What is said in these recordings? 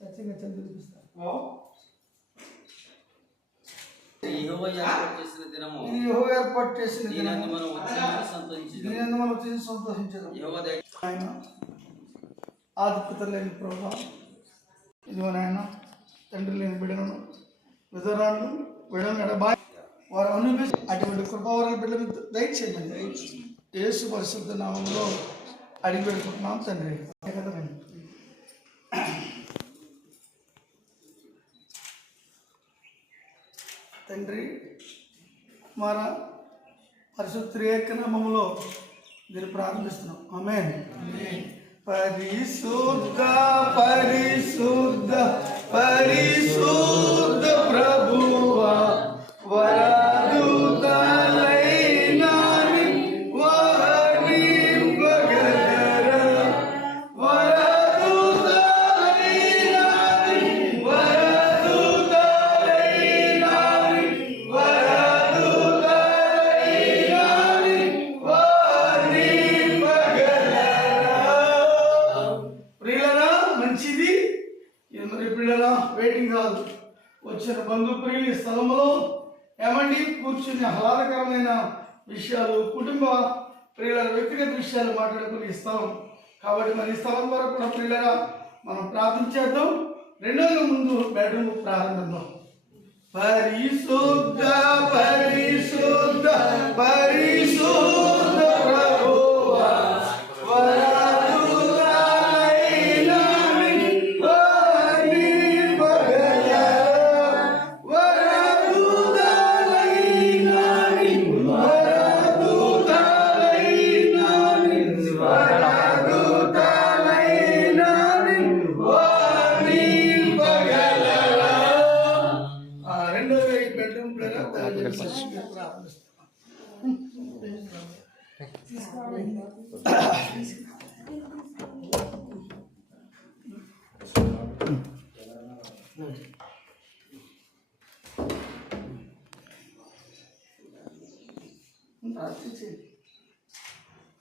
సత్యంగా చదివిపిస్తారు. యెహోవా ఏర్పాటు చేసిన దినము మనం వచ్చి సంతోషించదు. ఆయన ఆధిక్యత లేని ప్రభువా, ఇదిగో నాయన తండ్రి లేని బిడ్డలను విధవరాలను బిడ్డలను ఎడబాయి వారు అనుభవించి అటువంటి కృపావరాల బిడ్డలు దయచేయమని యేసు పరిశుద్ధ నామంలో అడిగి పెడుకుంటున్నాం తండ్రి. కదండి తండ్రి కుమార పరిశుద్ధ ఏక నామములో దీన్ని ప్రారంభిస్తున్నాం. ఆమేన్. పరిశుద్ధ పరిశుద్ధ పరిశుద్ధ ప్రభువా వెయిటింగ్ కాదు, వచ్చిన బంధుప్రియుల స్థలంలో ఏమండి కూర్చుని ఆహ్లాదకరమైన విషయాలు, కుటుంబ ప్రియుల వ్యక్తిగత విషయాలు మాట్లాడుకునే ఈ స్థలం కాబట్టి మరి ఈ స్థలం వరకు కూడా ప్రియులరా మనం ప్రార్థించేద్దాం. రెండోగా ముందు బెడ్రూమ్ ప్రారంభిద్దాం. పరిశుద్ధ పరిశుద్ధ పరిశుద్ధ ప్రభువా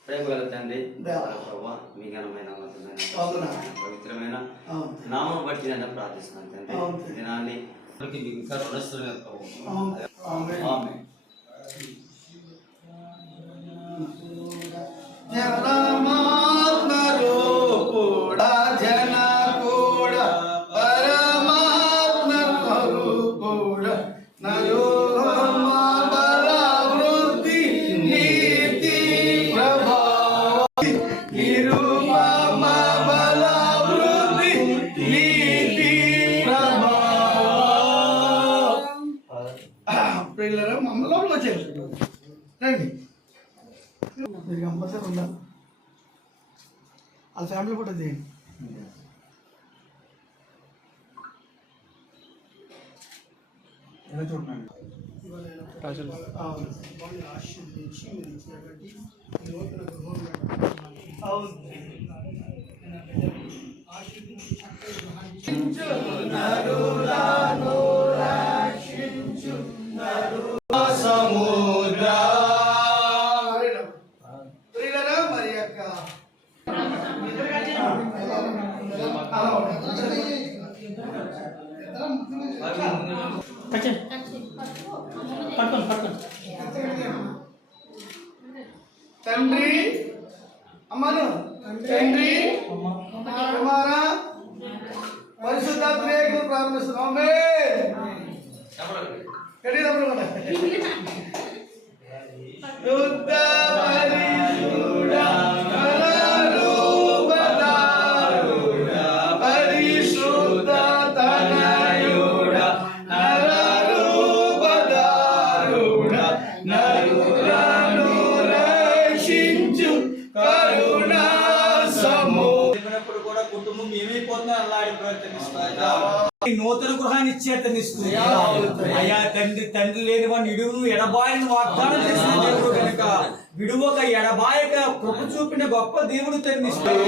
ప్రేమగల తండ్రి ప్రభువా, మీ ఘనమైన పవిత్రమైన నామం బట్టి నేను ప్రార్థిస్తున్నాను తండ్రి. దినాన్ని ఇంకా రుణస్తులమే ప్రభు. మమ్మల్ని వచ్చేది రండి, మీరు కంపల్సరీ ఉండాలి. వాళ్ళ ఫ్యామిలీ ఫోటో తీయండి. చూడండి మరి యొక్క తండ్రి అమ్మను తండ్రి కుమార పరిశుద్ధాత్మేయుడు ప్రారంభిస్తున్నాం. కుటుంబం ఏమైపోతుందో అల్లాడి ప్రవర్తనిస్తాయి. నూతన గృహాన్ని ఇచ్చేతనిస్తుంది. అయ్యా తండ్రి లేని వాడిని ఇడును ఎడబాయని వాగ్దానం చేసిన దేవుడు కనుక విడువక ఎడబాయక కృప చూపిన గొప్ప దేవుడు తన్నిస్తాడు.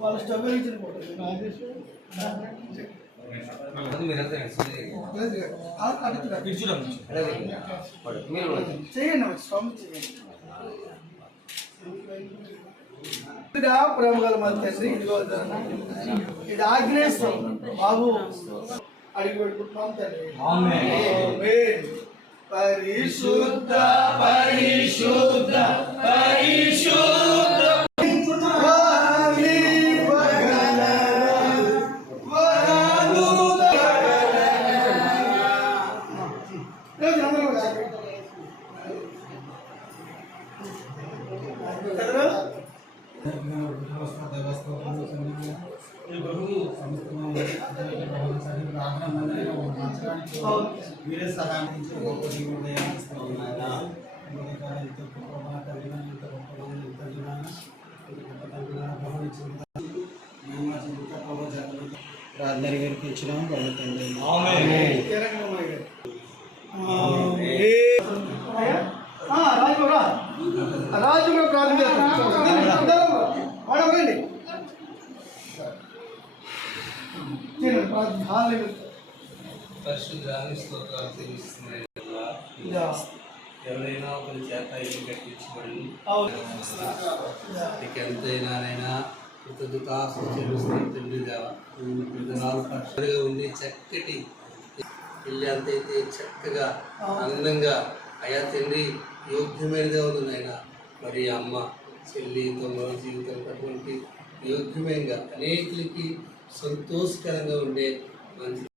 వాళ్ళ స్టవ్ వెలిగించిన ఫోటో చేయండి స్వామి చేయండి. ప్రేమ గల మన తండ్రి ఇదిగో ఇది ఆగ్నేయం బాబు అడిగి పెట్టుకుంటున్నాం తండ్రి. ఆమేన్. పరిశుద్ధ పరిశుద్ధ పరిశుద్ధ మీరే సహాయం ప్రార్థన వినిపించడం పడుతుంది. రాజు కూడా ప్రార్థన చేస్తాం. వాడవండి పరిశుద్ధాన్ని స్తోత్రాలు తెలుస్తున్నాయి. ఎవరైనా ఒకరి చేత ఇల్లు కట్టించబడి నీకు ఎంతైనానైనా కృతజ్ఞతాస్తుతులు చెల్లిస్తున్న తండ్రి దేవా, విధానాలు పరిశుద్ధంగా ఉంది. చక్కటి ఇల్లు ఎంతైతే చక్కగా అందంగా అయా తండ్రి యోగ్యమైనదే ఉంది నాయన. మరి అమ్మ చెల్లి తమ జీవితం అటువంటి యోగ్యమైనగా అనేకులకి సంతోషకరంగా ఉండే మంచి